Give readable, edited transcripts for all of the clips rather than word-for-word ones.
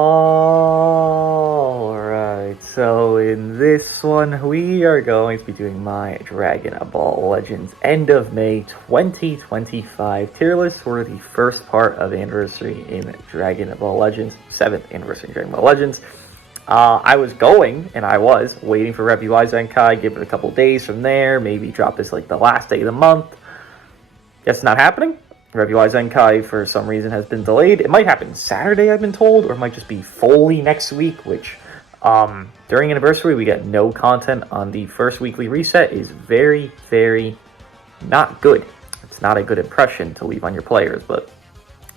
Alright, so in this one, we are going to be doing my Dragon Ball Legends end of May 2025 tier list for the first part of the anniversary in Dragon Ball Legends, 7th anniversary in Dragon Ball Legends. I was waiting for MUI Zenkai, give it a couple days from there, maybe drop this like the last day of the month. Guess not happening. MUI Zenkai, for some reason, has been delayed. It might happen Saturday, I've been told, or it might just be fully next week, which, during anniversary, we get no content on the first weekly reset is very, very not good. It's not a good impression to leave on your players, but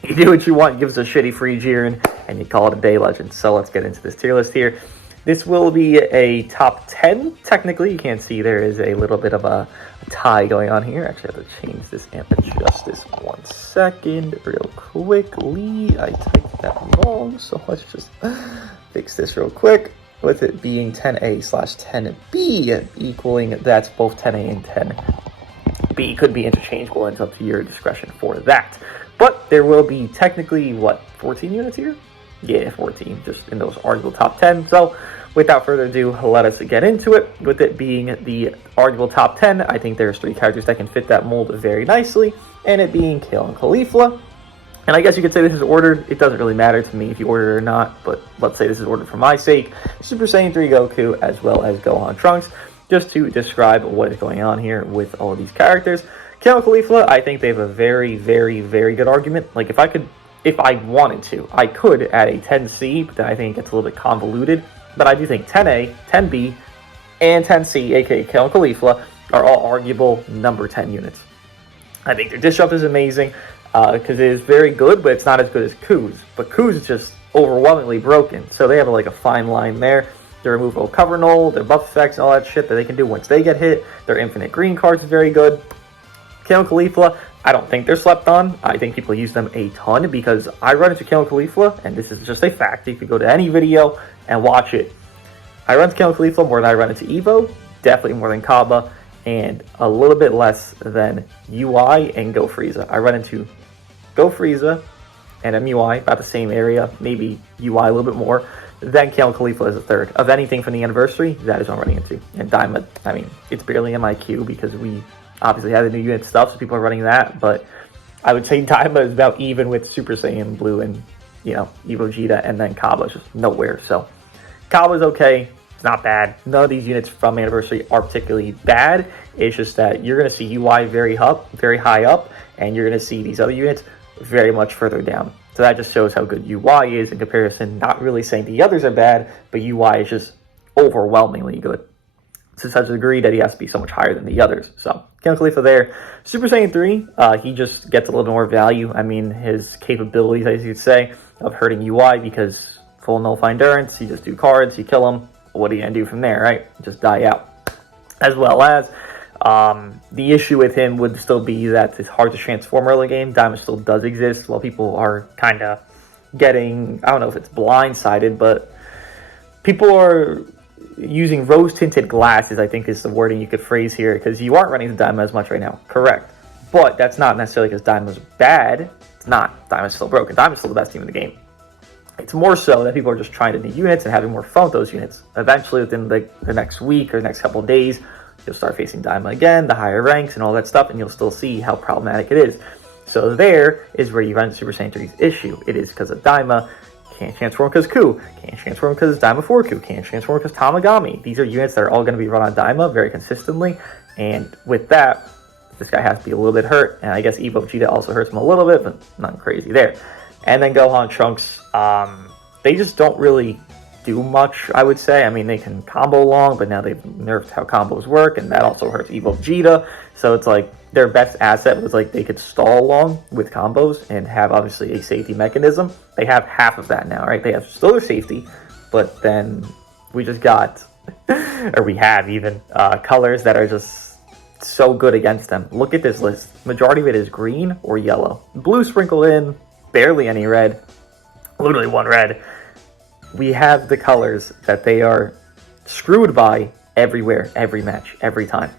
you do what you want. It gives us a shitty free Jiren, and you call it a day, legend. So let's get into this tier list here. This will be a top 10, technically. You can't see there is a little bit of a tie going on here. Actually, I have to change this amp adjust this 1 second real quickly. I typed that wrong, so let's just fix this real quick. With it being 10A/10B, equaling that's both 10A and 10B. Could be interchangeable, and it's up to your discretion for that. But there will be technically, what, 14 units here? Yeah, 14, just in those arguable top 10. So without further ado, let us get into it. With it being the arguable top 10, I think there's 3 characters that can fit that mold very nicely, and it being Kale and Caulifla. And I guess you could say this is ordered. It doesn't really matter to me if you order it or not, but let's say this is ordered for my sake. Super Saiyan 3 Goku, as well as Gohan Trunks, just to describe what is going on here with all of these characters. Kale and Caulifla, I think they have a very, very, very good argument. Like, if I wanted to, I could add a 10C, but then I think it gets a little bit convoluted. But I do think 10A, 10B, and 10C, aka Kale and Caulifla, are all arguable number 10 units. I think their disrupt is amazing, because it is very good, but it's not as good as Ku's. But Ku's is just overwhelmingly broken, so they have like a fine line there. Their removal of cover null, their buff effects, and all that shit that they can do once they get hit. Their infinite green cards is very good. Kale and Caulifla, I don't think they're slept on. I think people use them a ton because I run into Kale and Caulifla, and this is just a fact. You could go to any video and watch it. I run into Kale and Caulifla more than I run into Evo, definitely more than Kaba, and a little bit less than UI and Go Frieza. I run into Go Frieza and MUI about the same area, maybe UI a little bit more. Then Kale and Caulifla is a third. Of anything from the anniversary, that is what I'm running into. And Daima, I mean, it's barely in my queue because we obviously have the new unit stuff, so people are running that, but I would say Daima is about even with Super Saiyan Blue and, you know, Evo Vegeta, and then Kaba is just nowhere. So Kaba's okay, it's not bad. None of these units from Anniversary are particularly bad. It's just that you're going to see UI very high up, and you're going to see these other units very much further down. So that just shows how good UI is in comparison. Not really saying the others are bad, but UI is just overwhelmingly good to such a degree that he has to be so much higher than the others. So Kale and Caulifla there. Super Saiyan 3, he just gets a little more value. I mean, his capabilities, as you'd say, of hurting UI, because full nullify endurance, you just do cards, you kill him. What are you going to do from there, right? Just die out. As well as, the issue with him would still be that it's hard to transform early game. Diamond still does exist, while people are kind of getting, I don't know if it's blindsided, but people are using rose-tinted glasses, I think is the wording you could phrase here, because you aren't running the Daima as much right now, correct? But that's not necessarily because Daima's bad. It's not. Daima's still broken. Daima's still the best team in the game. It's more so that people are just trying to new units and having more fun with those units. Eventually, within the next week or the next couple of days, you'll start facing Daima again, the higher ranks and all that stuff, and you'll still see how problematic it is. So there is where you run into Super Saiyan 3's issue. It is because of Daima. Can't transform because Ku. Can't transform because Daima 4 Ku. Can't transform because Tamagami. These are units that are all going to be run on Daima very consistently. And with that, this guy has to be a little bit hurt. And I guess Evo Vegeta also hurts him a little bit, but nothing crazy there. And then Gohan Trunks, they just don't really do much, I would say. I mean, they can combo long, but now they've nerfed how combos work, and that also hurts Evo Vegeta. So it's like their best asset was like they could stall long with combos and have obviously a safety mechanism. They have half of that now, right? They have still their safety, but then we just got, or we have even, colors that are just so good against them. Look at this list. Majority of it is green or yellow. Blue sprinkled in, barely any red, literally 1 red. We have the colors that they are screwed by everywhere, every match, every time.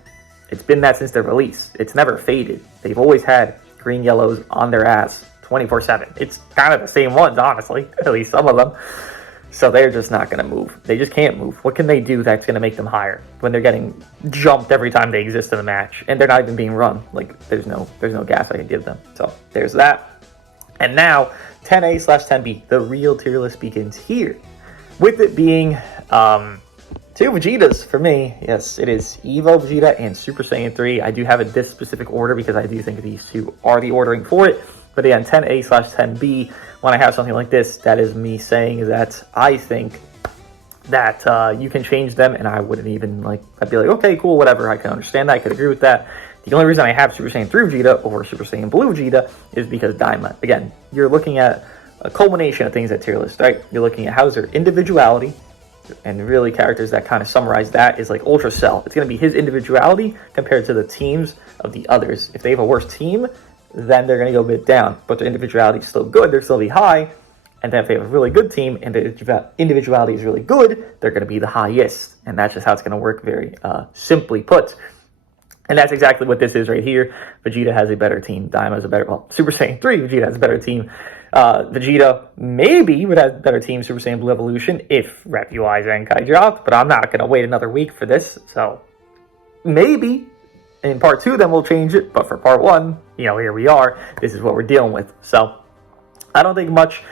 It's been that since their release. It's never faded. They've always had green yellows on their ass 24/7. It's kind of the same ones, honestly, at least some of them. So they're just not going to move. They just can't move. What can they do that's going to make them higher when they're getting jumped every time they exist in a match and they're not even being run? Like, there's no gas I can give them. So there's that. And now 10A/10B, the real tier list begins here, with it being two Vegetas for me. Yes, it is Evo Vegeta and Super Saiyan 3. I do have it this specific order because I do think these two are the ordering for it. But again, 10A/10B, when I have something like this, that is me saying that I think that you can change them, and I wouldn't even, like, I'd be like, okay, cool, whatever, I can understand that, I could agree with that. The only reason I have Super Saiyan 3 Vegeta over Super Saiyan Blue Vegeta is because Daima. Again, you're looking at a culmination of things at tier list, right? You're looking at how's their individuality, and really characters that kind of summarize that is like Ultra Cell. It's going to be his individuality compared to the teams of the others. If they have a worse team, then they're going to go a bit down, but their individuality is still good, they'll still be high. And then if they have a really good team and their individuality is really good, they're going to be the highest. And that's just how it's going to work, very simply put. And that's exactly what this is right here. Vegeta has a better team. Daima has a better, well, Super Saiyan 3, Vegeta has a better team. Vegeta maybe would have a better team, Super Saiyan Blue Evolution, if Rep UI Zenkai dropped, but I'm not going to wait another week for this. So maybe in part 2, then we'll change it. But for part 1, you know, here we are. This is what we're dealing with. So I don't think much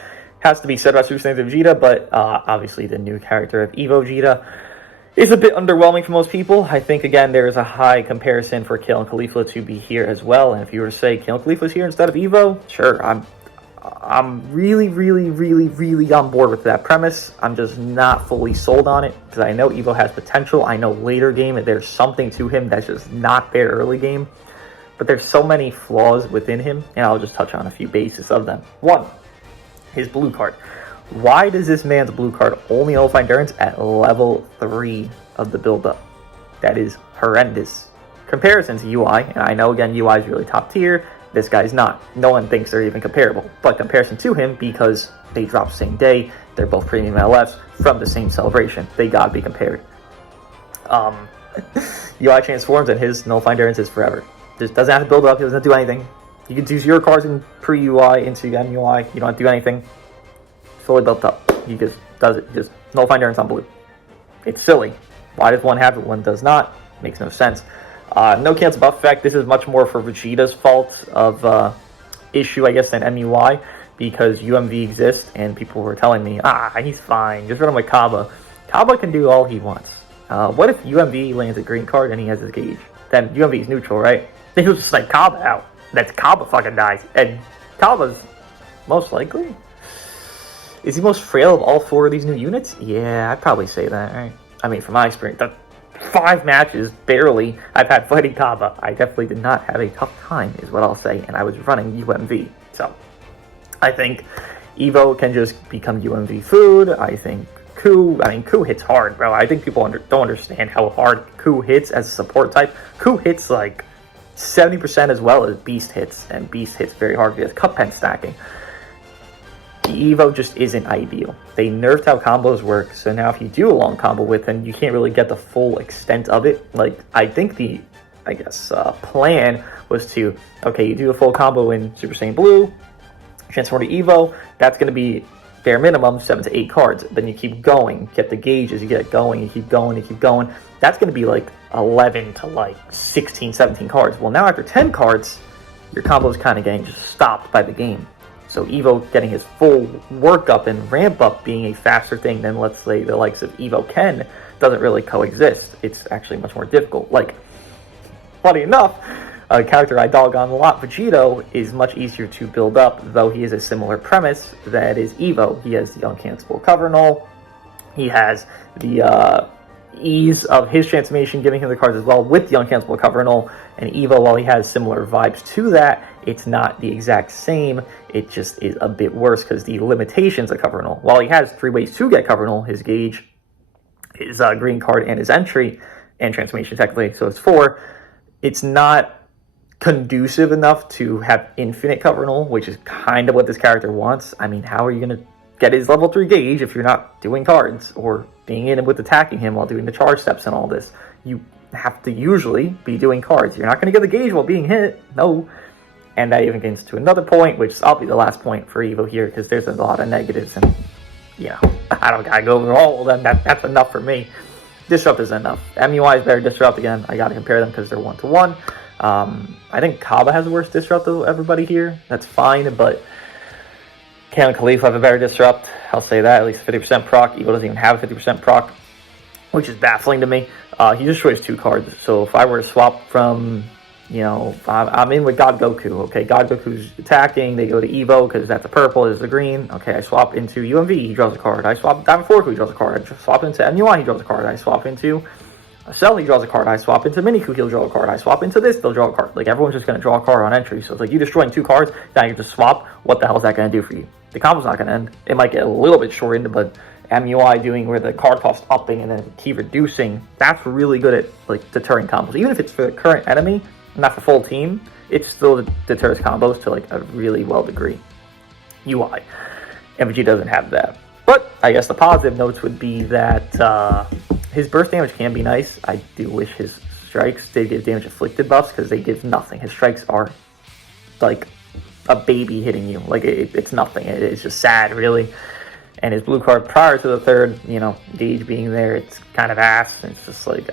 has to be said about Super Saiyan Vegeta, but obviously the new character of Evo Vegeta is a bit underwhelming for most people. I think, again, there is a high comparison for Kale and Khalifa to be here as well. And if you were to say Kale and Khalifa is here instead of Evo, sure, I'm really, really, really, really on board with that premise. I'm just not fully sold on it because I know Evo has potential. I know later game there's something to him that's just not there early game. But there's so many flaws within him, and I'll just touch on a few bases of them. One, his blue card. Why does this man's blue card only nullify endurance at level 3 of the build-up? That is horrendous. Comparison to UI, and I know, again, UI is really top tier. This guy's not. No one thinks they're even comparable. But comparison to him, because they drop the same day, they're both premium LFs from the same celebration. They gotta be compared. UI transforms, and his nullify endurance is forever. Just doesn't have to build up. He doesn't do anything. You can use your cards in pre-UI into MUI. You don't have to do anything. Fully built up. He just does it. Just nullify endurance on blue. It's silly. Why does one have it, one does not? Makes no sense. No cancel buff effect. This is much more for Vegeta's fault of issue, I guess, than MUI, because UMV exists, and people were telling me, he's fine. Just run him with Kaba. Kaba can do all he wants. What if UMV lands a green card and he has his gauge? Then UMV is neutral, right? Then he'll just snipe Kaba out. That's Kaba fucking dies. And Kaba's most likely. Is he most frail of all 4 of these new units? Yeah, I'd probably say that, right? I mean, from my experience, the 5 matches, barely, I've had fighting Kaba. I definitely did not have a tough time, is what I'll say, and I was running UMV. So, I think Evo can just become UMV food. I think Ku hits hard, bro. I think people don't understand how hard Ku hits as a support type. Ku hits like 70% as well as Beast hits, and Beast hits very hard because cup pen stacking. The Evo just isn't ideal. They nerfed how combos work, so now if you do a long combo with them, you can't really get the full extent of it. Like, I think the, plan was to, okay, you do a full combo in Super Saiyan Blue, transform to Evo, that's going to be bare minimum 7 to 8 cards. Then you keep going, get the gauges, you get it going, you keep going, you keep going. That's going to be like 11 to like 16, 17 cards. Well, now after 10 cards, your combo is kind of getting just stopped by the game. So Evo getting his full workup and ramp up being a faster thing than, let's say, the likes of Evo Ken doesn't really coexist. It's actually much more difficult. Like, funny enough, a character I dog on a lot, Vegeta, is much easier to build up, though he has a similar premise that is Evo. He has the uncancelable cover null. He has the ease of his transformation, giving him the cards as well with the uncancelable cover null. And Evo, while he has similar vibes to that, it's not the exact same. It just is a bit worse because the limitations of cover null. While he has 3 ways to get cover null, his gauge, his green card, and his entry, and transformation technically, so it's 4, it's not conducive enough to have infinite cover null, which is kind of what this character wants. I mean, how are you going to get his level 3 gauge if you're not doing cards or being in with attacking him while doing the charge steps and all this? You have to usually be doing cards. You're not going to get the gauge while being hit. No. And that even gets to another point, which I'll be the last point for Evo here, because there's a lot of negatives, and you know, I don't gotta go over all of them. That's enough for me. Disrupt is enough. MUI is better. Disrupt, again, I gotta compare them because they're 1-to-1. I think Kaba has the worst disrupt of everybody here. That's fine, but Kale and Khalifa have a better disrupt. I'll say that, at least 50% proc. Evo doesn't even have a 50% proc, which is baffling to me. He destroys 2 cards. So if I were to swap from, you know, I'm in with God Goku. Okay, God Goku's attacking. They go to Evo because that's the purple, is the green. Okay, I swap into UMV. He draws a card. I swap Diamond Forku. He draws a card. I swap into MUI. He draws a card. I swap into Cell. He draws a card. I swap into Miniku. He'll draw a card. I swap into this. They'll draw a card. Like, everyone's just going to draw a card on entry. So it's like you destroying 2 cards. Now you just swap. What the hell is that going to do for you? The combo's not going to end. It might get a little bit shortened, but MUI doing where the card cost upping and then key reducing, that's really good at like deterring combos. Even if it's for the current enemy, not the full team, it still deters combos to like a really well degree. UI. MVG doesn't have that. But I guess the positive notes would be that his burst damage can be nice. I do wish his strikes did give damage inflicted buffs because they give nothing. His strikes are like a baby hitting you. Like it's nothing. It's just sad, really. And his blue card prior to the third, you know, gauge being there, it's kind of ass. It's just like,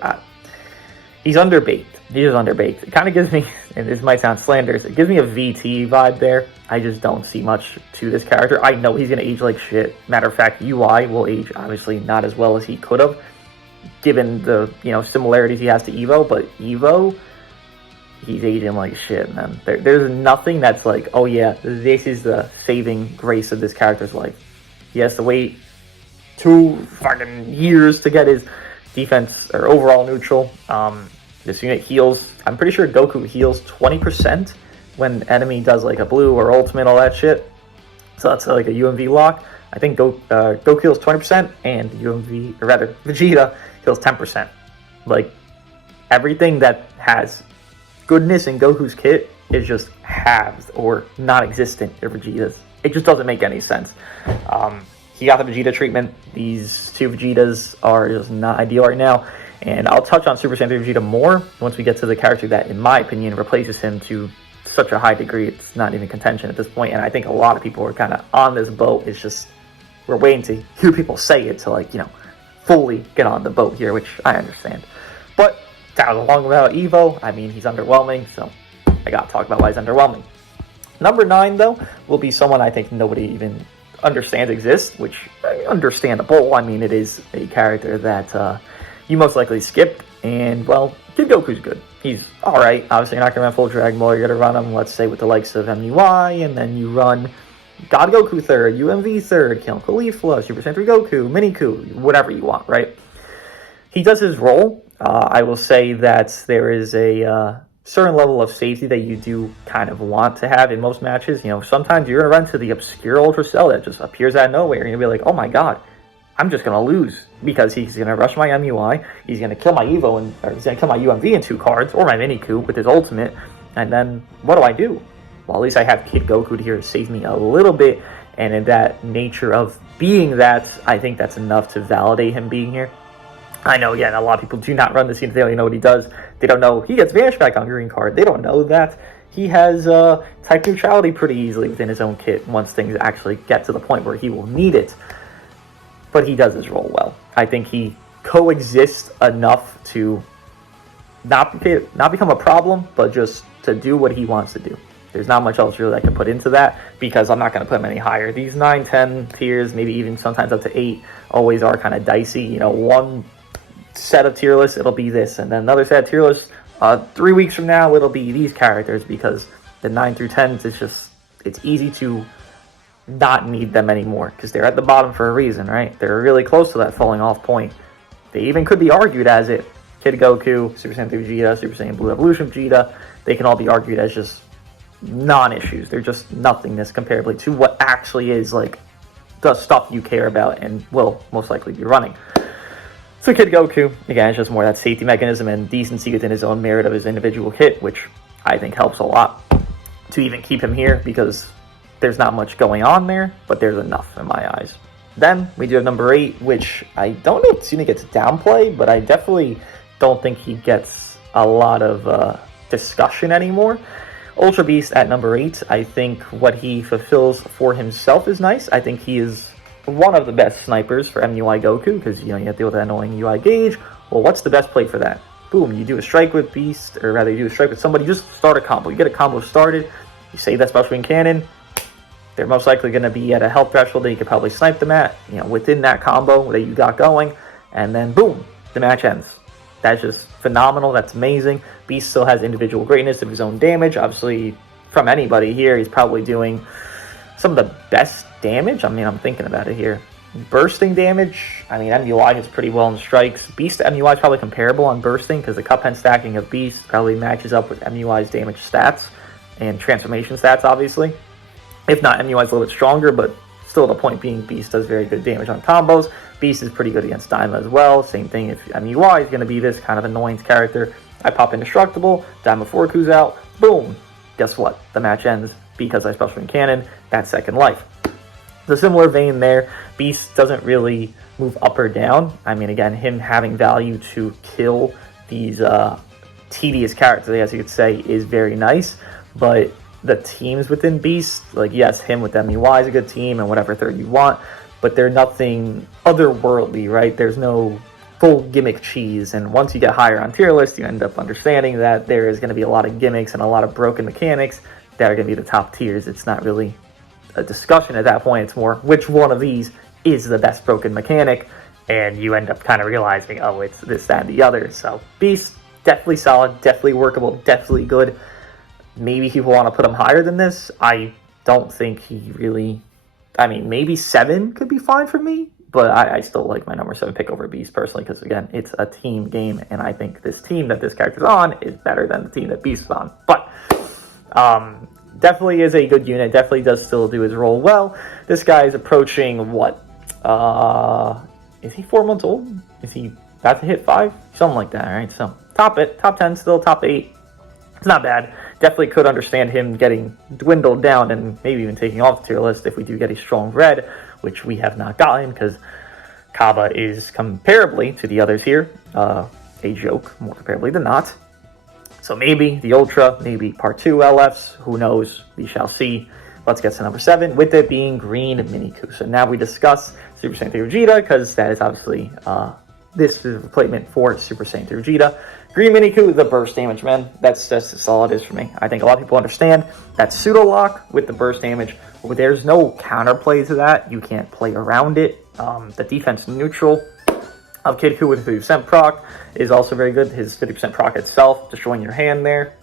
he's underbaked. He is underbaked. It kind of gives me, and this might sound slanderous, it gives me a VT vibe there. I just don't see much to this character. I know he's going to age like shit. Matter of fact, UI will age, obviously, not as well as he could have, given the, you know, similarities he has to Evo. But Evo, he's aging like shit, man. There's nothing that's like, oh yeah, this is the saving grace of this character's life. He has to wait 2 fucking years to get his defense or overall neutral. This unit heals, I'm pretty sure Goku heals 20% when enemy does like a blue or ultimate, all that shit. So that's like a UMV lock. I think Goku heals 20% and UMV, or rather Vegeta heals 10%. Like, everything that has goodness in Goku's kit is just halved or non-existent in Vegeta's. It just doesn't make any sense. He got the Vegeta treatment. These 2 Vegetas are just not ideal right now. And I'll touch on Super Saiyan 3 Vegeta more once we get to the character that, in my opinion, replaces him to such a high degree. It's not even contention at this point. And I think a lot of people are kind of on this boat. It's just, we're waiting to hear people say it to, like, you know, fully get on the boat here, which I understand. But that was a long about Evo. I mean, he's underwhelming, so I gotta talk about why he's underwhelming. Number 9, though, will be someone I think nobody even understands exists, which understandable. I mean, it is a character that you most likely skipped, and, well, Kid Goku's good. He's alright. Obviously, you're not going to run full Dragon Ball. You're going to run him, let's say, with the likes of MUI, and then you run God Goku third, UMV third, Kale Khalifa, Super Saiyan 3 Goku, Miniku, whatever you want, right? He does his role. I will say that there is a certain level of safety that you do kind of want to have in most matches. You know, sometimes you're going to run to the obscure Ultra Cell that just appears out of nowhere, and you'll be like, oh my god, I'm just going to lose, because he's going to rush my MUI, he's going to kill my Evo, or he's going to kill my UMV in 2 cards, or my Miniku with his ultimate, and then what do? Well, at least I have Kid Goku here to save me a little bit, and in that nature of being that, I think that's enough to validate him being here. I know, yeah, a lot of people do not run this unit. They don't even know what he does. They don't know he gets Vanish back on green card. They don't know that he has type neutrality pretty easily within his own kit once things actually get to the point where he will need it. But he does his role well. I think he coexists enough to not become a problem, but just to do what he wants to do. There's not much else really I can put into that, because I'm not going to put him any higher. These 9, 10 tiers, maybe even sometimes up to 8, always are kind of dicey. You know, one set of tier lists, it'll be this, and then another set of tier lists, 3 weeks from now, it'll be these characters, because the 9 through 10s, it's easy to not need them anymore, because they're at the bottom for a reason, right? They're really close to that falling off point. They even could be argued as it. Kid Goku, Super Saiyan 3 Vegeta, Super Saiyan Blue Evolution Vegeta, they can all be argued as just non-issues. They're just nothingness comparably to what actually is like the stuff you care about and will most likely be running. So Kid Goku, again, it's just more that safety mechanism and decency within his own merit of his individual kit, which I think helps a lot to even keep him here, because there's not much going on there, but there's enough in my eyes. Then we do have number 8, which I don't know if it's going to get to downplay, but I definitely don't think he gets a lot of discussion anymore. Ultra Beast at number 8. I think what he fulfills for himself is nice. I think he is one of the best snipers for MUI Goku, because you have to deal with that annoying UI gauge. Well, what's the best play for that? Boom, you do a strike with Beast, or rather you do a strike with somebody, you just start a combo. You get a combo started, you save that special wing cannon, they're most likely going to be at a health threshold that you could probably snipe them at, within that combo that you got going, and then boom, the match ends. That's just phenomenal, that's amazing. Beast still has individual greatness of his own damage. Obviously, from anybody here, he's probably doing some of the best damage. I'm thinking about it here. Bursting damage, MUI is pretty well in strikes. Beast to MUI is probably comparable on bursting because the cup pen stacking of Beast probably matches up with MUI's damage stats and transformation stats, obviously. If not, MUI is a little bit stronger, but still the point being Beast does very good damage on combos. Beast is pretty good against Daima as well. Same thing if MUI is going to be this kind of annoyance character. I pop Indestructible, Daima Forku's out, boom. Guess what? The match ends because I special wing cannon, that's second life. The similar vein there, Beast doesn't really move up or down. Again, him having value to kill these tedious characters, as you could say, is very nice. But the teams within Beast, like yes, him with MUI is a good team and whatever third you want, but they're nothing otherworldly, right? There's no full gimmick cheese, and once you get higher on tier list, you end up understanding that there is going to be a lot of gimmicks and a lot of broken mechanics that are going to be the top tiers. It's not really a discussion at that point. It's more which one of these is the best broken mechanic, and you end up kind of realizing, oh, it's this, that, and the other. So Beast, definitely solid, definitely workable, definitely good. Maybe people want to put him higher than this. I don't think he really... maybe 7 could be fine for me, but I still like my number 7 pick over Beast personally, because again, it's a team game, and I think this team that this character's on is better than the team that Beast is on. But definitely is a good unit, definitely does still do his role well. This guy is approaching, what? Is he 4 months old? Is he about to hit 5? Something like that, right? So, top 10 still, top 8. It's not bad. Definitely could understand him getting dwindled down and maybe even taking off the tier list if we do get a strong red, which we have not gotten because Kaba is comparably to the others here a joke, more comparably than not. So maybe the Ultra, maybe Part 2 LFs, who knows, we shall see. Let's get to number 7, with it being Green Miniku. So now we discuss Super Saiyan 3 Vegeta, because that is obviously, this is a replacement for Super Saiyan 3 Vegeta. Green Miniku, the burst damage, man. That's all it is for me. I think a lot of people understand that pseudo lock with the burst damage. There's no counterplay to that. You can't play around it. The defense neutral of Kid Ku with 50% proc is also very good. His 50% proc itself, destroying your hand there,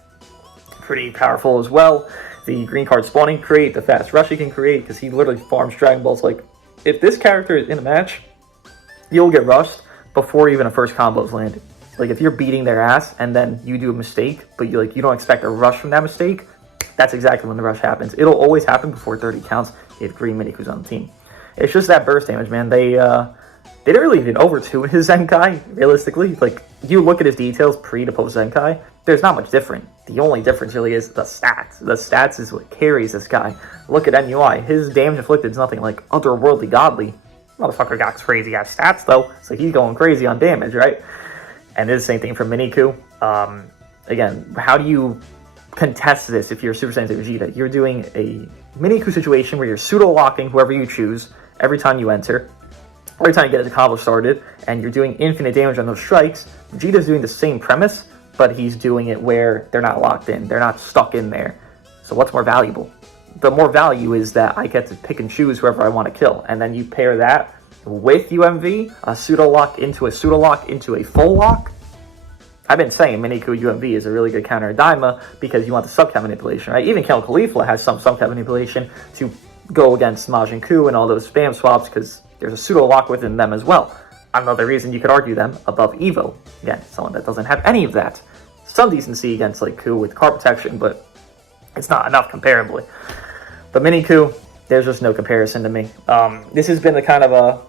pretty powerful as well. The green card spawning create, the fast rush he can create, because he literally farms Dragon Balls. Like, if this character is in a match, you'll get rushed before even a first combo is landed. Like, if you're beating their ass and then you do a mistake, but you don't expect a rush from that mistake, that's exactly when the rush happens. It'll always happen before 30 counts if Green Miniku's on the team. It's just that burst damage, man. They didn't really even overtune his Zenkai, realistically. Like, you look at his details pre to post Zenkai, there's not much different. The only difference really is the stats. The stats is what carries this guy. Look at MUI. His damage inflicted is nothing like otherworldly godly. Motherfucker got crazy ass stats though, so he's going crazy on damage, right? And it's the same thing for Miniku. Again, how do you contest this if you're Super Saiyan Vegeta? You're doing a Miniku situation where you're pseudo-locking whoever you choose every time you enter, every time you get a combo started, and you're doing infinite damage on those strikes. Vegeta's doing the same premise, but he's doing it where they're not locked in. They're not stuck in there. So what's more valuable? The more value is that I get to pick and choose whoever I want to kill. And then you pair that with UMV, a pseudo-lock into a full lock. I've been saying Miniku UMV is a really good counter to Daima because you want the sub-cap manipulation, right? Even Kel Khalifa has some sub-cap manipulation to go against Majin Ku and all those spam swaps because there's a pseudo-lock within them as well. Another reason you could argue them above Evo. Again, someone that doesn't have any of that. Some decency against like Ku with car protection, but it's not enough comparably. But Miniku, there's just no comparison to me. This has been the kind of a,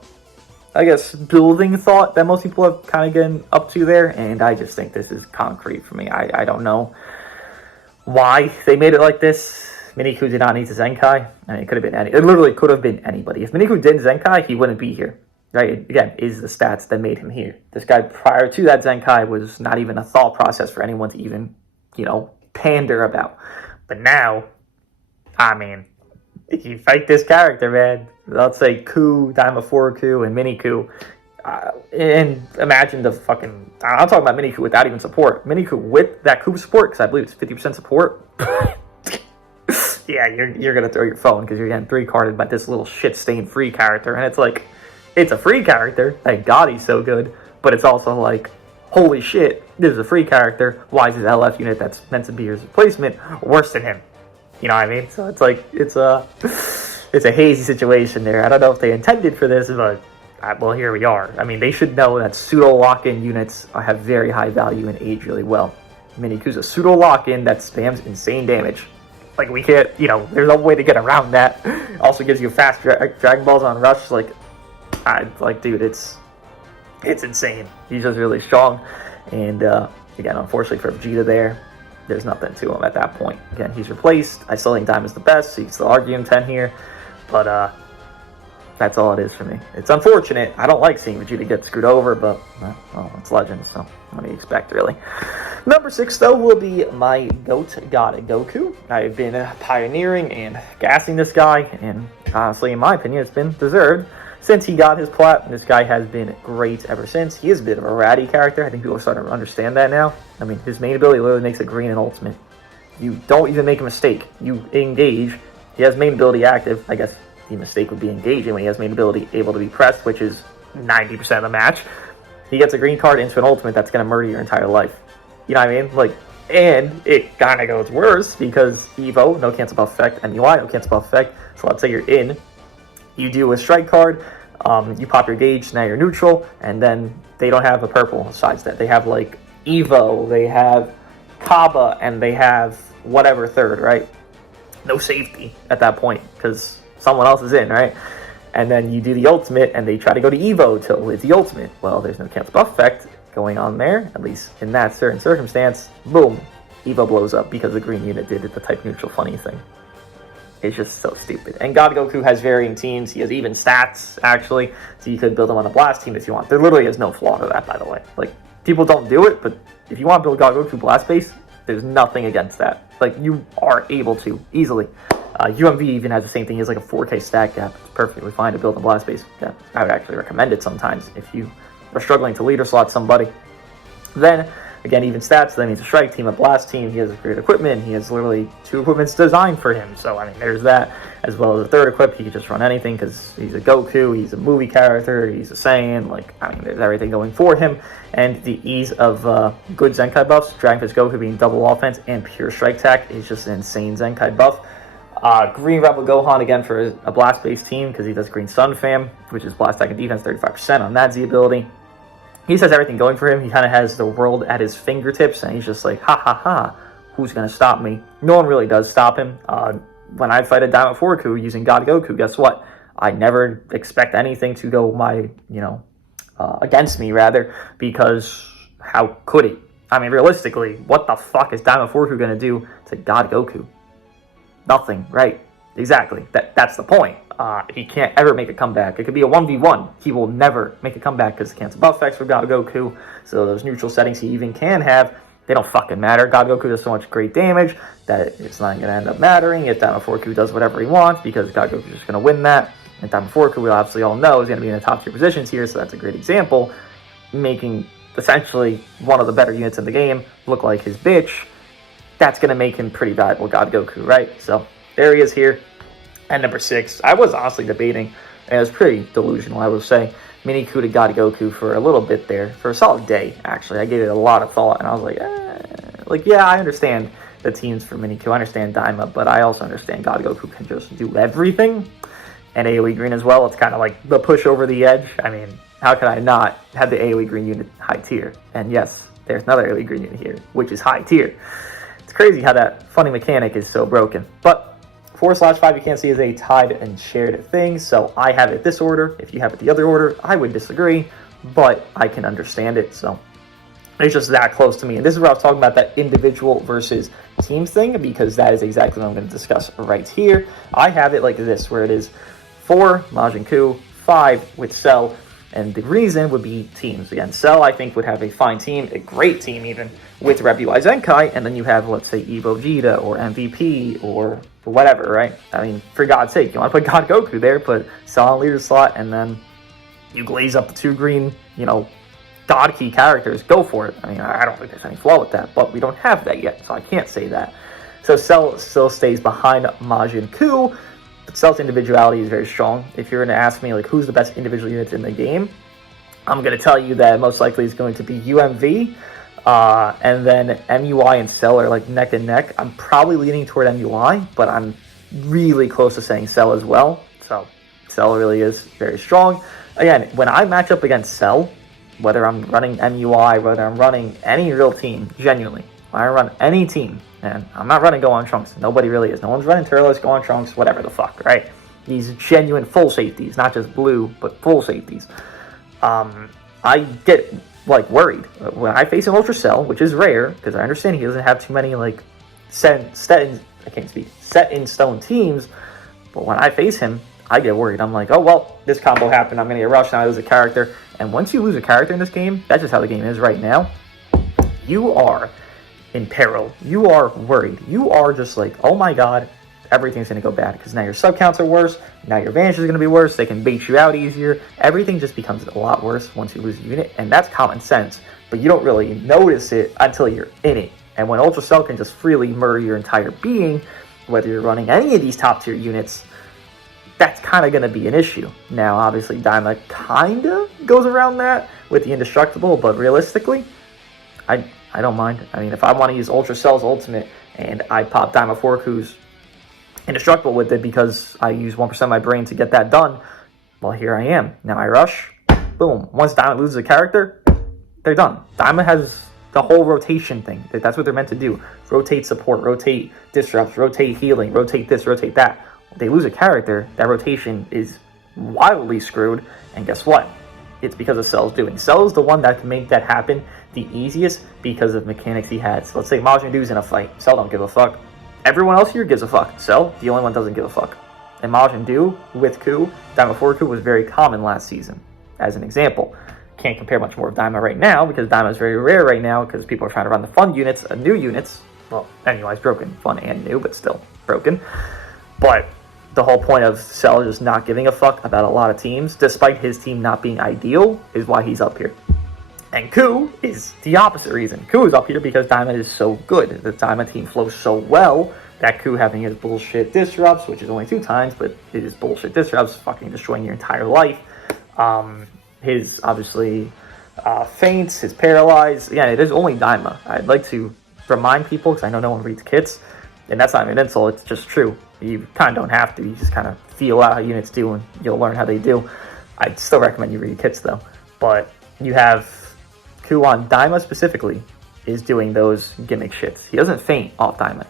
I guess, building thought that most people have kind of gotten up to there, and I just think this is concrete for me. I don't know why they made it like this. Miniku did not need to Zenkai. I mean, it could have been it literally could have been anybody. If Miniku didn't Zenkai, he wouldn't be here. Right? Again, is the stats that made him here. This guy prior to that Zenkai was not even a thought process for anyone to even, pander about. But now, I mean, You fight this character, man. Let's say Ku, Daimaforu and Miniku. And imagine the fucking... I'm talking about Miniku without even support. Miniku with that Ku support, because I believe it's 50% support. Yeah, you're going to throw your phone because you're getting 3-carded by this little shit-stained free character. And it's like, it's a free character. Thank God he's so good. But it's also like, holy shit, this is a free character. Why is his LF unit that's meant to be his replacement worse than him? You know what I mean? So it's like, it's a hazy situation there. I don't know if they intended for this, but well, here we are. I mean, they should know that pseudo lock-in units have very high value and age really well. Miniku's a pseudo lock-in that spams insane damage. Like, we can't, you know, there's no way to get around that. Also gives you fast Dragon Balls on Rush. Like, dude, it's insane. He's just really strong. And, again, unfortunately for Vegeta there, there's nothing to him at that point. Again, he's replaced. I still think Diamond's the best, so you can still argue him 10 here. But, that's all it is for me. It's unfortunate. I don't like seeing Vegeta get screwed over, but, well, it's Legends, so what do you expect, really? Number 6, though, will be my Dooogote Goku. I've been pioneering and gassing this guy, and honestly, in my opinion, it's been deserved. Since he got his plat, this guy has been great ever since. He is a bit of a ratty character. I think people are starting to understand that now. I mean, his main ability literally makes it green and ultimate. You don't even make a mistake. You engage. He has main ability active. I guess the mistake would be engaging when he has main ability able to be pressed, which is 90% of the match. He gets a green card into an ultimate that's going to murder your entire life. You know what I mean? Like, and it kind of goes worse because Evo, no cancel buff effect, MUI, no cancel buff effect. So let's say you're in, you do a strike card, you pop your gauge, now you're neutral, and then they don't have a purple besides that. They have like Evo, they have Kaba, and they have whatever third, right? No safety at that point because someone else is in, right? And then you do the ultimate, and they try to go to Evo till it's the ultimate. Well, there's no cancel buff effect going on there, at least in that certain circumstance. Boom, Evo blows up because the green unit did the type neutral funny thing. It's just so stupid. And God Goku has varying teams. He has even stats, actually, so you could build him on a blast team if you want. There literally is no flaw to that, by the way. Like, people don't do it, but if you want to build God Goku blast base, there's nothing against that. Like, you are able to easily. UMV even has the same thing. He has like a 4K stat gap. It's perfectly fine to build a blast base. Yeah, I would actually recommend it sometimes if you are struggling to leader slot somebody. Then, again, even stats, then he's a strike team, a blast team. He has great equipment. He has literally 2 equipments designed for him. So, I mean, there's that. As well as a third equip, he can just run anything because he's a Goku, he's a movie character, he's a Saiyan. Like, I mean, there's everything going for him. And the ease of good Zenkai buffs, Dragon Fist Goku being double offense and pure strike attack is just an insane Zenkai buff. Green Rebel Gohan, again, for a blast-based team because he does Green Sun Fam, which is blast attack and defense 35% on that Z ability. He has everything going for him. He kind of has the world at his fingertips, and he's just like, ha ha ha, who's going to stop me? No one really does stop him. When I fight a Daimaforu using God Goku, guess what? I never expect anything to go against me, rather, because how could he? I mean, realistically, what the fuck is Daimaforu going to do to God Goku? Nothing, right? Exactly. That's the point. He can't ever make a comeback. It could be a 1v1. He will never make a comeback because cancel buff effects for God Goku. So those neutral settings he even can have, they don't fucking matter. God Goku does so much great damage that it's not going to end up mattering if Daimaforu does whatever he wants because God Goku is just going to win that. And Daimaforu, we obviously all know, is going to be in the top tier positions here, so that's a great example. Making essentially one of the better units in the game look like his bitch. That's going to make him pretty valuable, God Goku, right? So there he is here. And number 6, I was honestly debating, and it was pretty delusional, I would say, Miniku to God Goku for a little bit there, for a solid day, actually. I gave it a lot of thought, and I was like, yeah, I understand the teams for Miniku. I understand Daima, but I also understand God Goku can just do everything. And AoE Green as well. It's kind of like the push over the edge. I mean, how could I not have the AoE Green unit high tier? And yes, there's another AoE Green unit here, which is high tier. It's crazy how that funny mechanic is so broken. But 4/5 you can't see is a tied and shared thing, so I have it this order. If you have it the other order, I would disagree, but I can understand it, so it's just that close to me. And this is where I was talking about that individual versus teams thing, because that is exactly what I'm going to discuss right here. I have it like this, where it is 4 Majin Ku, 5 with Cell, and the reason would be teams. Again, Cell, I think, would have a fine team, a great team even, with MUI Zenkai, and then you have, let's say, Evo Vegeta, or MVP, or whatever, right? I mean, for God's sake, you want to put God Goku there, put Cell on leader slot, and then you glaze up the 2 green, God key characters, go for it. I mean, I don't think there's any flaw with that, but we don't have that yet, so I can't say that. So Cell still stays behind Majin Ku, but Cell's individuality is very strong. If you're going to ask me, like, who's the best individual units in the game, I'm going to tell you that most likely is going to be UMV, and then MUI and Cell are like neck and neck. I'm probably leaning toward MUI, but I'm really close to saying Cell as well. So Cell really is very strong. Again, when I match up against Cell, whether I'm running MUI, whether I'm running any real team, genuinely, when I run any team, and I'm not running Gohan Trunks, nobody really is. No one's running Turles, Gohan Trunks, whatever the fuck, right? These genuine full safeties, not just blue, but full safeties. I get, like, worried when I face an Ultra Cell, which is rare, because I understand he doesn't have too many, like, set in stone teams, but when I face him, I get worried. I'm like, oh, well, this combo happened. I'm going to get rushed. Now I lose a character. And once you lose a character in this game, that's just how the game is right now. You are in peril. You are worried. You are just like, oh my god, everything's going to go bad. Because now your sub counts are worse. Now your advantage is going to be worse. They can bait you out easier. Everything just becomes a lot worse once you lose a unit. And that's common sense. But you don't really notice it until you're in it. And when Ultra Cell can just freely murder your entire being, whether you're running any of these top tier units, that's kind of going to be an issue. Now, obviously, Daima kind of goes around that with the Indestructible, but realistically, I don't mind. I mean, if I want to use Ultra Cell's ultimate and I pop Daima Forku's Indestructible with it because I use 1% of my brain to get that done, well, here I am. Now I rush, boom. Once Daima loses a character, they're done. Daima has the whole rotation thing. That's what they're meant to do. Rotate support, rotate disrupts, rotate healing, rotate this, rotate that. They lose a character, that rotation is wildly screwed, and guess what? It's because of Cell's doing. Cell is the one that can make that happen the easiest because of mechanics he had. So let's say Majin Buu's in a fight. Cell don't give a fuck. Everyone else here gives a fuck. Cell, the only one doesn't give a fuck. And Majin Buu with Ku, Daima Forku was very common last season, as an example. Can't compare much more of Daima right now because Daima is very rare right now because people are trying to run the fun units, new units. Well, anyways, broken, fun and new, but still broken. But the whole point of Cell just not giving a fuck about a lot of teams, despite his team not being ideal, is why he's up here. And Ku is the opposite reason. Ku is up here because Daima is so good. The Daima team flows so well that Ku having his bullshit disrupts, which is only 2 times, but it is bullshit disrupts, fucking destroying your entire life. His, obviously, feints, his paralyze. Yeah, it is only Daima. I'd like to remind people, because I know no one reads kits, and that's not even an insult, it's just true. You kind of don't have to. You just kind of feel out how units do, and you'll learn how they do. I'd still recommend you read kits, though. But you have Ku on Daima specifically is doing those gimmick shits. He doesn't faint off Daima,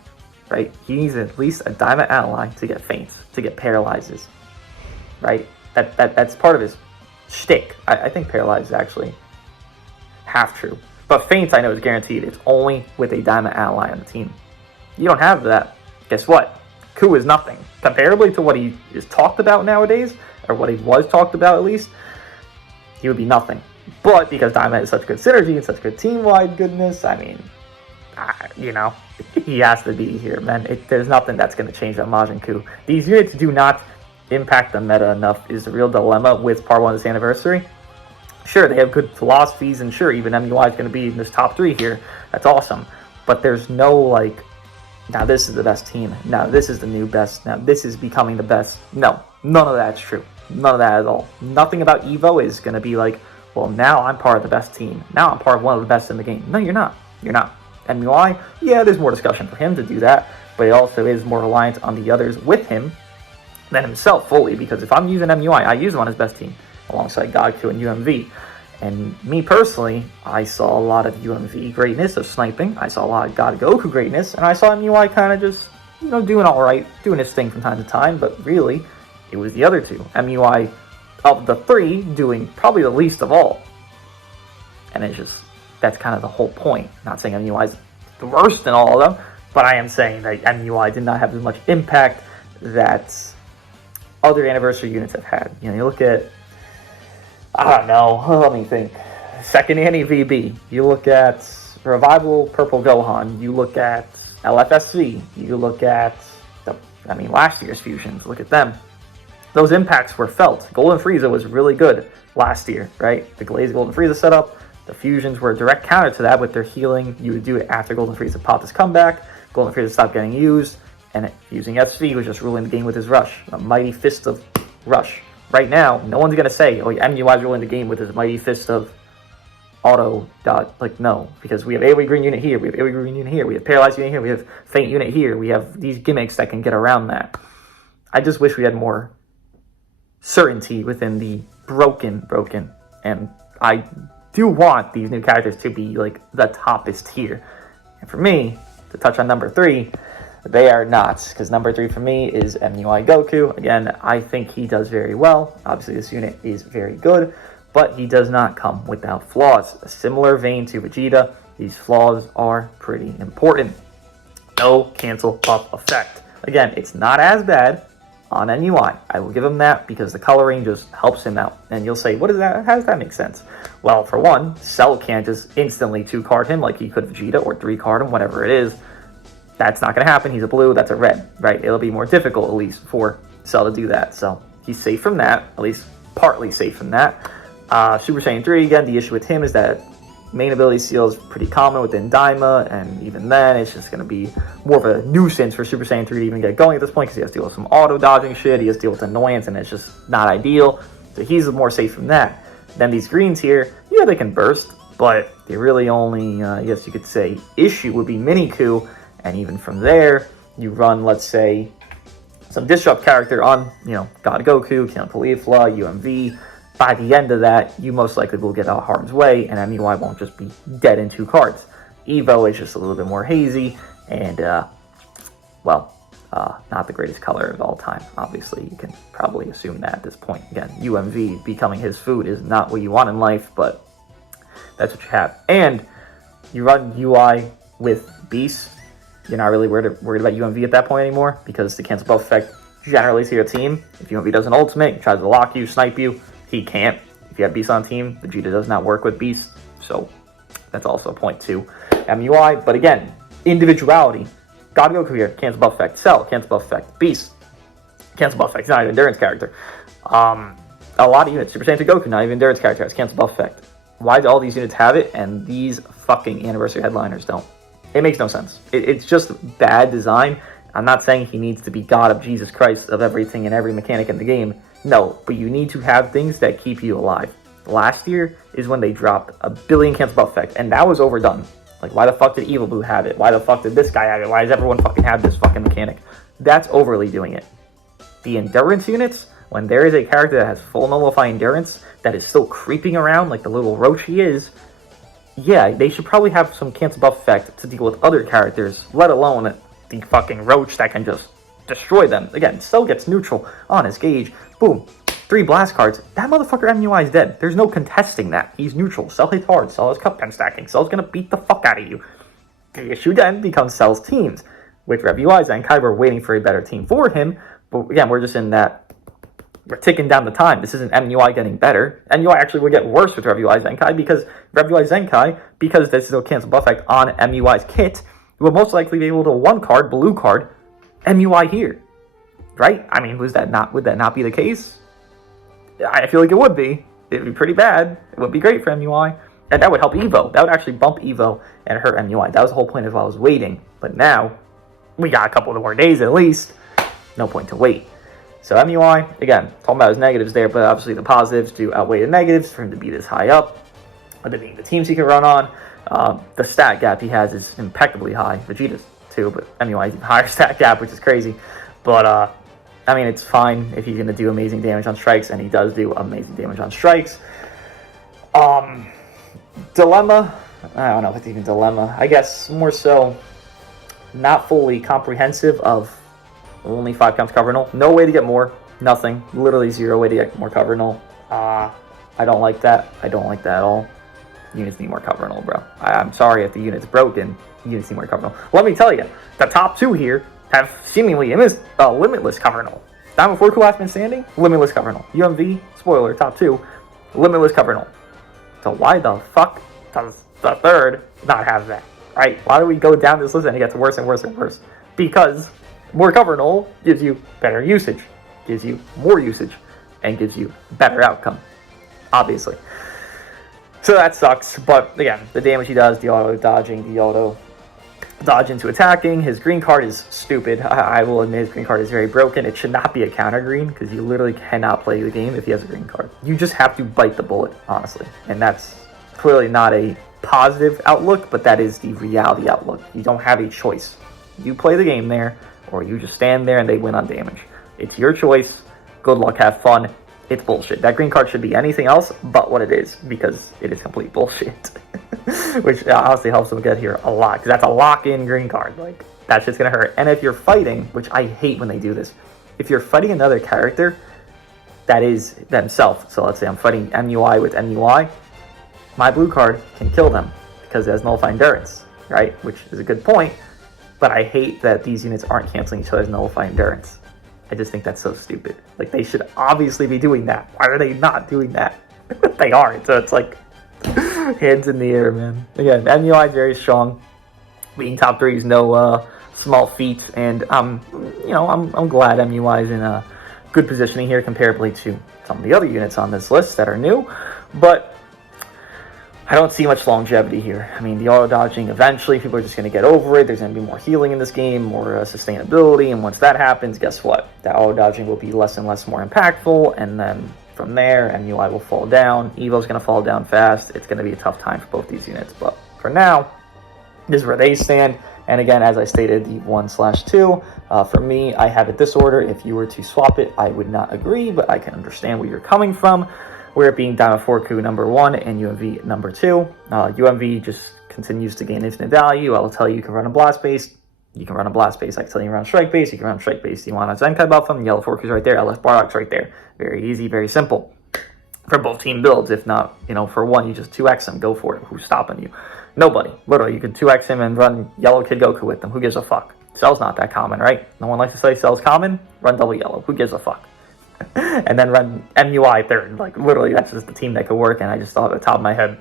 right? He needs at least a Daima ally to get feints, to get paralyzes, right? That's part of his shtick. I think paralyze is actually half true. But feints, I know, is guaranteed. It's only with a Daima ally on the team. You don't have that. Guess what? Ku is nothing. Comparably to what he is talked about nowadays, or what he was talked about at least, he would be nothing. But because Daima has such good synergy and such good team-wide goodness, I mean, he has to be here, man. There's nothing that's going to change that Majin Ku. These units do not impact the meta enough is the real dilemma with Part 1 of this anniversary. Sure, they have good philosophies, and sure, even MUI is going to be in this top 3 here. That's awesome. But there's no, like, now this is the best team. Now this is the new best. Now this is becoming the best. No, none of that's true. None of that at all. Nothing about EVO is going to be like, well, now I'm part of the best team. Now I'm part of one of the best in the game. No, you're not. You're not. MUI, yeah, there's more discussion for him to do that, but it also is more reliant on the others with him than himself fully, because if I'm using MUI, I use him on his best team, alongside Goku and UMV. And me personally, I saw a lot of UMV greatness of sniping, I saw a lot of God Goku greatness, and I saw MUI kind of just, doing alright, doing his thing from time to time, but really, it was the other two. MUI, of the 3, doing probably the least of all. And it's just, that's kind of the whole point. Not saying MUI is the worst in all of them, but I am saying that MUI did not have as much impact that other anniversary units have had. You look at, I don't know, let me think. Second Annie VB. You look at Revival Purple Gohan. You look at LFSC. You look at the I mean, last year's fusions, look at them. Those impacts were felt. Golden Frieza was really good last year, right? The Glazed Golden Frieza setup, the fusions were a direct counter to that with their healing. You would do it after Golden Frieza popped his comeback. Golden Frieza stopped getting used, and using SV was just ruling the game with his rush. A mighty fist of rush. Right now, no one's going to say, oh, MUI's ruling the game with his mighty fist of auto dot. Like, no, because we have AoE green unit here, we have AoE green unit here, we have paralyzed unit here, we have faint unit here, we have these gimmicks that can get around that. I just wish we had more certainty within the broken, and I do want these new characters to be like the toppest tier. And for me, to touch on number 3, they are not, because number 3 for me is MUI Goku. Again, I think he does very well. Obviously, this unit is very good, but he does not come without flaws. A similar vein to Vegeta, these flaws are pretty important. No cancel buff effect. Again, it's not as bad on MUI. I will give him that because the coloring just helps him out. And you'll say, what is that? How does that make sense? Well, for one, Cell can't just instantly 2-card him like he could Vegeta, or 3-card him, whatever it is. That's not going to happen. He's a blue, that's a red, right? It'll be more difficult, at least, for Cell to do that. So he's safe from that, at least partly safe from that. Super Saiyan 3, again, the issue with him is that main ability seal is pretty common within Daima, and even then, it's just going to be more of a nuisance for Super Saiyan 3 to even get going at this point, because he has to deal with some auto-dodging shit, he has to deal with annoyance, and it's just not ideal. So he's more safe from that. Then these greens here, yeah, they can burst, but they really only, I guess you could say, issue would be Miniku, and even from there, you run, let's say, some Disrupt character on, God Goku, Count Caulifla, UMV. By the end of that, you most likely will get out of harm's way, and MUI won't just be dead in 2 cards. Evo is just a little bit more hazy, and, not the greatest color of all time. Obviously, you can probably assume that at this point. Again, UMV becoming his food is not what you want in life, but that's what you have. And you run UI with Beast. You're not really worried about UMV at that point anymore, because the cancel buff effect generally to your team. If UMV does an ultimate, he tries to lock you, snipe you, he can't. If you have Beast on team, Vegeta does not work with Beast, so that's also a point to MUI. But again, individuality. God Goku here, cancel buff effect. Cell, cancel buff effect. Beast, cancel buff effect. He's not even endurance character. A lot of units, Super Saiyan 2 Goku, not even endurance character, has cancel buff effect. Why do all these units have it and these fucking anniversary headliners don't? It makes no sense. It's just bad design. I'm not saying he needs to be God of Jesus Christ of everything and every mechanic in the game. No, but you need to have things that keep you alive. Last year is when they dropped a billion cancel buff effect, and that was overdone. Like, why the fuck did Evil Blue have it? Why the fuck did this guy have it? Why does everyone fucking have this fucking mechanic? That's overly doing it. The endurance units, when there is a character that has full nullify endurance that is still creeping around like the little roach he is, yeah, they should probably have some cancel buff effect to deal with other characters, let alone the fucking roach that can just destroy them. Again, Cell gets neutral on his gauge. Boom. 3 blast cards. That motherfucker MUI is dead. There's no contesting that. He's neutral. Cell hits hard. Cell has cup pen stacking. Cell's gonna beat the fuck out of you. The issue then becomes Cell's teams. With MUI Zenkai, we're waiting for a better team for him. But again, we're just in that. We're ticking down the time. This isn't MUI getting better. MUI actually will get worse with MUI Zenkai because this is a cancel buff effect on MUI's kit. You will most likely be able to 1-card, blue card, MUI here. Right? I mean, would that not be the case? I feel like it would be. It would be pretty bad. It would be great for MUI. And that would help Evo. That would actually bump Evo and hurt MUI. That was the whole point of why I was waiting. But now, we got a couple of more days at least. No point to wait. So MUI, again, talking about his negatives there, but obviously the positives do outweigh the negatives for him to be this high up. Other being the teams he can run on. The stat gap he has is impeccably high. Vegeta's too, but MUI's even higher stat gap, which is crazy. But, I mean, it's fine if he's going to do amazing damage on strikes, and he does do amazing damage on strikes. Dilemma, I don't know if it's even dilemma. I guess more so not fully comprehensive of only 5 counts cover null. No way to get more. Nothing. Literally 0 way to get more cover null. I don't like that. I don't like that at all. Units need more cover null, bro. I'm sorry if the unit's broken. Units need more cover null. Let me tell you, the top 2 here have seemingly limitless cover null. Diamond 4 Last Man Standing, limitless cover null. UMV, spoiler, top 2, limitless cover null. So why the fuck does the 3rd not have that? Right? Why do we go down this list and it gets worse and worse and worse? Because More cover null gives you better usage, gives you more usage, and gives you better outcome, obviously. So that sucks, but again, the damage he does, the auto dodging, the auto dodge into attacking. His green card is stupid. I will admit his green card is very broken. It should not be a counter green because you literally cannot play the game if he has a green card. You just have to bite the bullet, honestly. And that's clearly not a positive outlook, but that is the reality outlook. You don't have a choice. You play the game there, or you just stand there and they win on damage. It's your choice. Good luck, have fun. It's bullshit. That green card should be anything else but what it is, because it is complete bullshit. Which honestly helps them get here a lot, because that's a lock-in green card. Like, that shit's gonna hurt. And if you're fighting, which I hate when they do this, if you're fighting another character that is themselves, so let's say I'm fighting MUI with MUI, my blue card can kill them because it has nullify endurance, right? Which is a good point, but I hate that these units aren't canceling each other's nullify endurance. I just think that's so stupid. Like, they should obviously be doing that. Why are they not doing that? They aren't, so it's like hands in the air, man. Again, MUI is very strong. Being top 3 is no small feat, and I'm glad MUI is in a good positioning here comparably to some of the other units on this list that are new, but I don't see much longevity here. I mean, the auto dodging, eventually people are just going to get over it. There's going to be more healing in this game, more sustainability, and once that happens, guess what? That auto dodging will be less and less more impactful, and then from there, MUI will fall down. Evo's going to fall down fast. It's going to be a tough time for both these units, but for now, this is where they stand. And again, as I stated, the 1/2, for me, I have it this order. If you were to swap it, I would not agree, but I can understand where you're coming from. Where it being Daimaforku number 1 and UMV number 2. UMV just continues to gain infinite value. I will tell you can run a blast base. You can run a blast base. I can tell you run a strike base. You can run a strike base. You want a Zenkai buff them? Yellow Forku's right there. LS Bardock's right there. Very easy, very simple. For both team builds, if not, for one, you just 2x him. Go for it. Who's stopping you? Nobody. Literally, you can 2x him and run Yellow Kid Goku with them. Who gives a fuck? Cell's not that common, right? No one likes to say Cell's common. Run double yellow. Who gives a fuck? And then run MUI third. Like, literally, that's just the team that could work, and I just thought at the top of my head.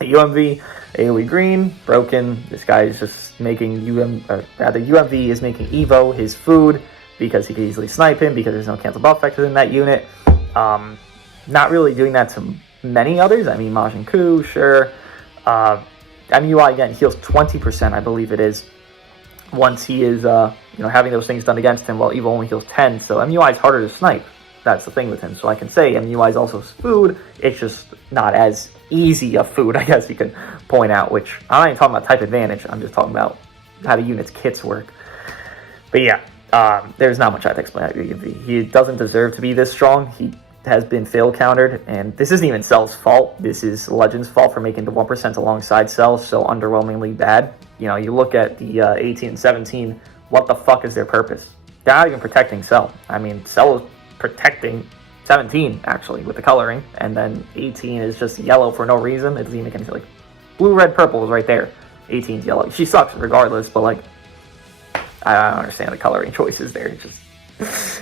UMV, AoE green, broken. This guy is just making UMV is making Evo his food because he can easily snipe him because there's no cancel buff effect in that unit. Not really doing that to many others. I mean, Majin Ku, sure. MUI, again, heals 20%, I believe it is, once he is having those things done against him, while Evo only heals 10, so MUI is harder to snipe. That's the thing with him. So I can say MUI is also food, it's just not as easy a food, I guess you could point out, which I'm not even talking about type advantage, I'm just talking about how the unit's kits work. But yeah, there's not much I have to explain about UMV. He doesn't deserve to be this strong. He has been fail countered, and this isn't even Cell's fault. This is Legend's fault for making the 1% alongside Cell so underwhelmingly bad. You look at the 18 and 17, what the fuck is their purpose? They're not even protecting Cell. I mean, Cell is protecting 17, actually, with the coloring, and then 18 is just yellow for no reason. It doesn't even make any sense. Like, blue, red, purple is right there. 18's yellow. She sucks regardless, but, like, I don't understand the coloring choices there. It's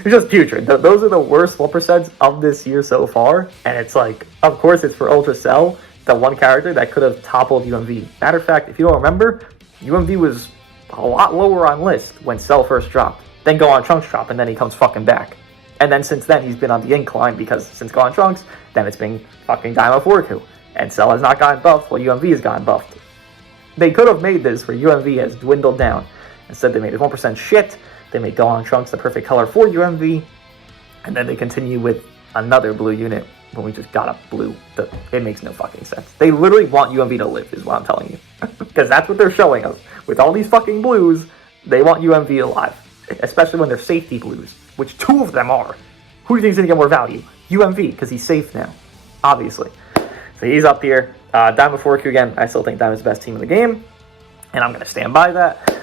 just putrid. Those are the worst 1% of this year so far, and it's like, of course it's for Ultra Cell, the one character that could have toppled UMV. Matter of fact, if you don't remember, UMV was a lot lower on list when Cell first dropped. Then Gohan Trunks dropped, and then he comes fucking back. And then since then, he's been on the incline, because since Gohan Trunks, then it's been fucking Daimaforku. And Cell has not gotten buffed, while UMV has gotten buffed. They could have made this where UMV has dwindled down. Instead, they made it 1% shit. They made Gohan Trunks the perfect color for UMV. And then they continue with another blue unit when we just got a blue. It makes no fucking sense. They literally want UMV to live, is what I'm telling you. Because that's what they're showing us. With all these fucking blues, they want UMV alive. Especially when they're safety blues, which 2 of them are. Who do you think is going to get more value? UMV, because he's safe now. Obviously. So he's up here. Daimaforku, again, I still think Daima's the best team in the game. And I'm going to stand by that.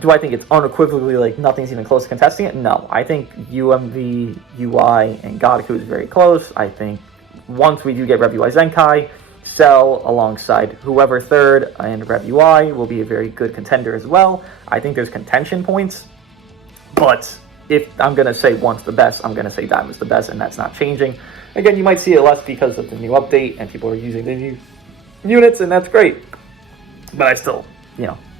Do I think it's unequivocally like nothing's even close to contesting it? No. I think UMV, UI, and Goku is very close. I think once we do get Rev UI Zenkai, Cell alongside whoever third and Rev UI will be a very good contender as well. I think there's contention points. But if I'm going to say one's the best, I'm going to say Daima's the best, and that's not changing. Again, you might see it less because of the new update and people are using the new units, and that's great. But I still,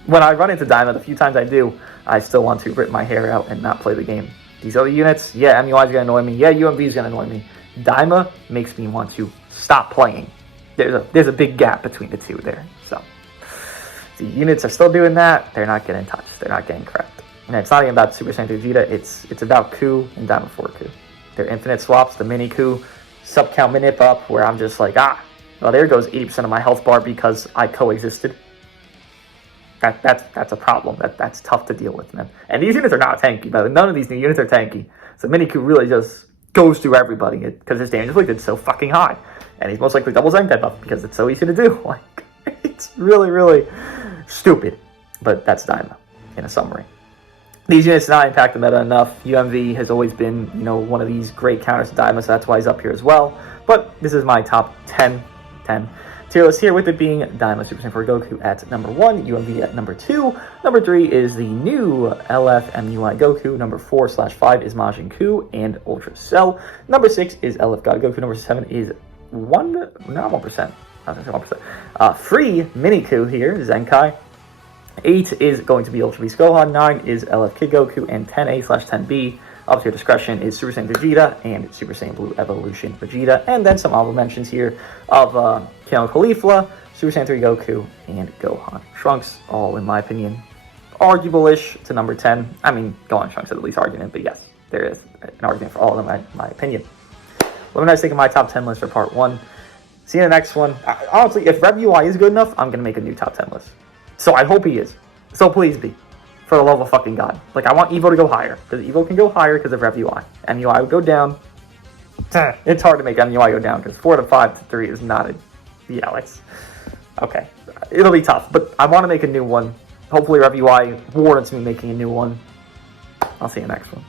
when I run into Daima, the few times I do, I still want to rip my hair out and not play the game. These other units, yeah, MUI is going to annoy me. Yeah, UMV is going to annoy me. Daima makes me want to stop playing. There's a big gap between the two there. So the units are still doing that. They're not getting touched. They're not getting correct. And it's not even about Super Saiyan Vegeta. It's about Ku and Daima 4 Ku. They're infinite swaps. The Miniku sub count minip up where I'm just like, well, there goes 80% of my health bar because I coexisted. That's a problem. That's tough to deal with, man. And these units are not tanky, but none of these new units are tanky. So Miniku really just goes through everybody because his damage inflicted is so fucking high. And he's most likely double Zen type buff because it's so easy to do. Like, it's really, really stupid. But that's Daima in a summary. These units do not impact the meta enough. UMV has always been, one of these great counters to Daima, so that's why he's up here as well. But this is my top 10 tier list here, with it being Daima Super Saiyan 4 Goku at number 1, UMV at number 2. Number 3 is the new LF MUI Goku. Number 4/5 is Majin Ku and Ultra Cell. Number 6 is LF God Goku. Number 7 is 1%. Free Miniku here, Zenkai. 8 is going to be Ultra Beast Gohan. 9 is LF Kid Goku, and 10A/10B, up to your discretion, is Super Saiyan Vegeta and Super Saiyan Blue Evolution Vegeta. And then some honorable mentions here of Kano Caulifla, Super Saiyan 3 Goku, and Gohan Trunks, all in my opinion arguable-ish to number 10. I mean, Gohan Trunks is at least argument, but yes, there is an argument for all of them, in my opinion. Let me know taking my top 10 list for part 1. See you in the next one. Honestly, if Rev UI is good enough, I'm going to make a new top 10 list. So I hope he is. So please be. For the love of fucking God. Like, I want Evo to go higher. Because Evo can go higher because of Rev UI. MUI would go down. It's hard to make MUI go down because 4 to 5 to 3 is not a... Yeah, okay. It'll be tough. But I want to make a new one. Hopefully Rev UI warrants me making a new one. I'll see you next one.